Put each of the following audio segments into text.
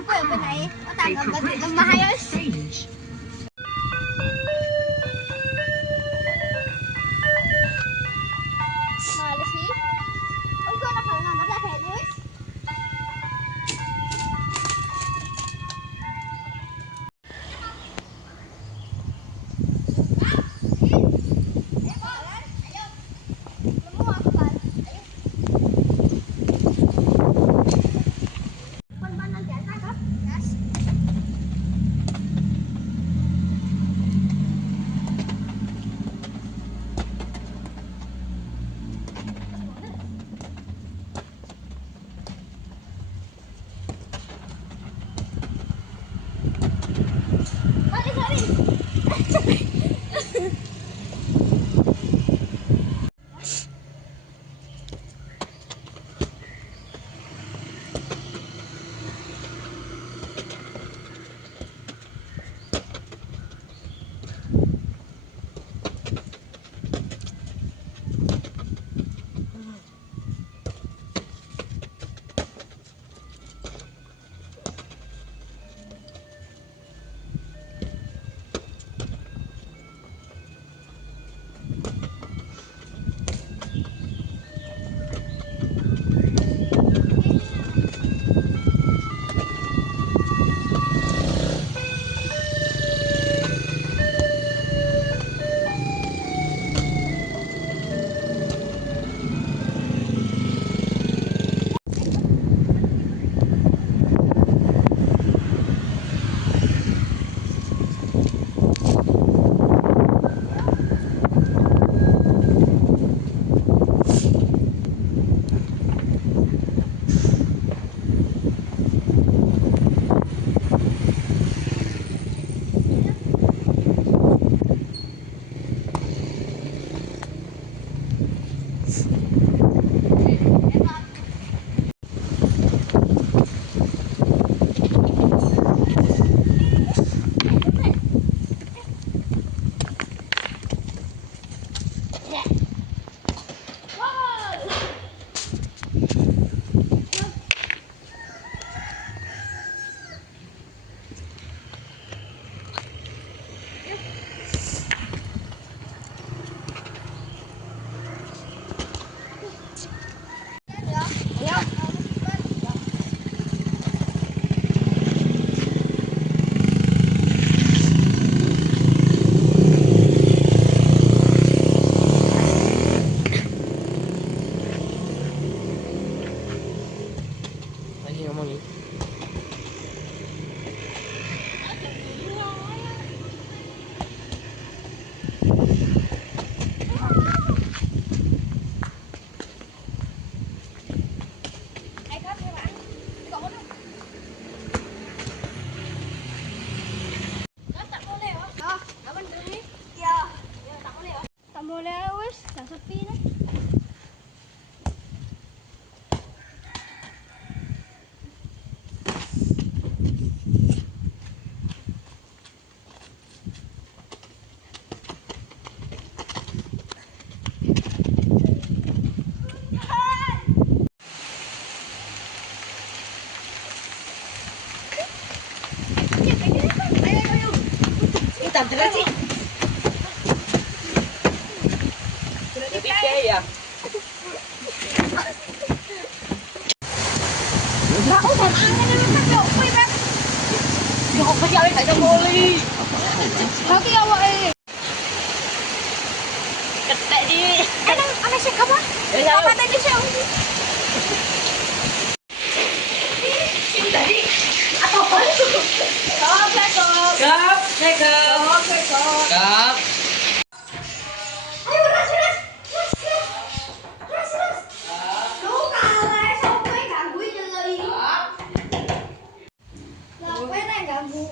lampu yang benar ya. Oh, tangga berarti lemah ya. Males sih. Oh, kau nak kalau ngamar dah kayaknya wis. Ya.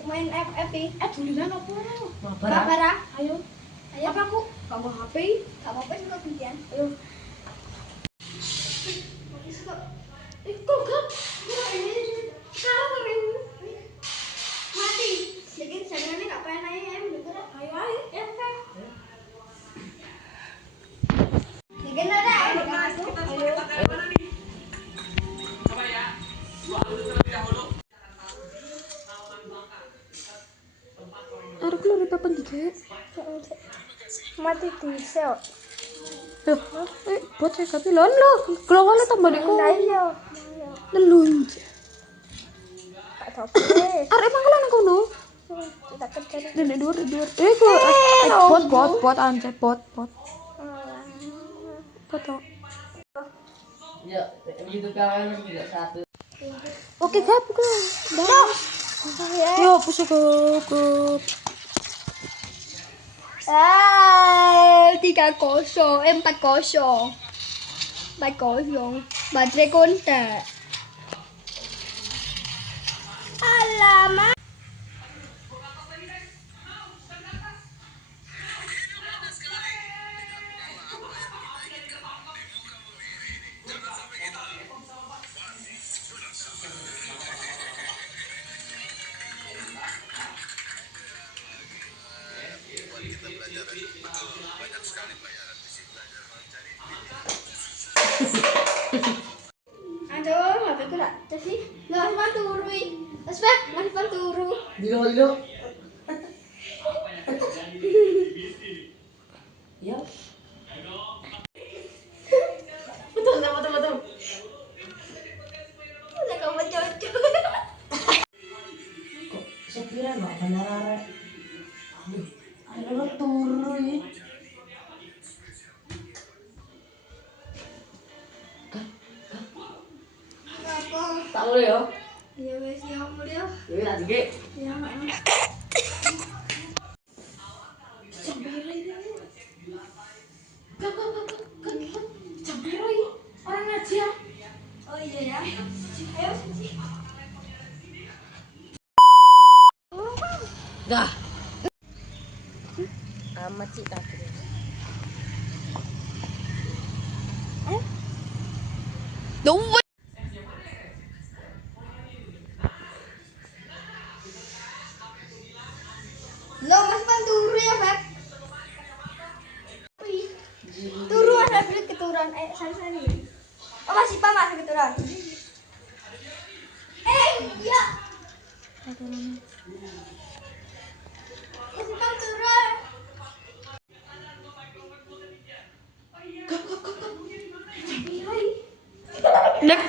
Main FF bulinan apa? Mabar. Ayo. Apa aku? Gak mau HP. Gak apa-apa suka gantian. Ayo. Kok gak? Sekarang ini mati. Jadi sebenarnya gak pengen nanya em juga. Ayo. FF. Jadi ada em masuk. Ayo. Apa ya? Dua dulu terlebih dahulu. Ada keluar di papan tiga. Mati di sel. Loh, buat saya tapi lo keluarnya tambah deko. Nah iya. Nelunj. Tak tahu boleh. Arek emang kalau nang kono. Kita kerja. Dene dur. Bot anjay bot. Foto. Ya, gitu kawan juga satu. Oke, gap ke. Dah. Yo, puso ke. 3-0, 4-0. 4-0. Baterai kontak. Alamak. Aduh, HP ku tak cas sih. Lah, mas turu iki. Wes, Pak, mas turu. Dilo. Ya. Betul. Udah kamu cocok. Kok sepiran kok benar. Ayo turu ya. Apa? Tak boleh ya. Ya wes ya mulia. Ya tak dikit. Ya. Jam piro iki? Orang ngaji ya. Oh iya ya. Ayo sih. Dah. Amat sih tak. Duh. Lo mas turu ya, Pak. Turu ada duit keturunan sari-sari. Oh masih pa masih keturunan. Iya. Masih pa turun. Nek.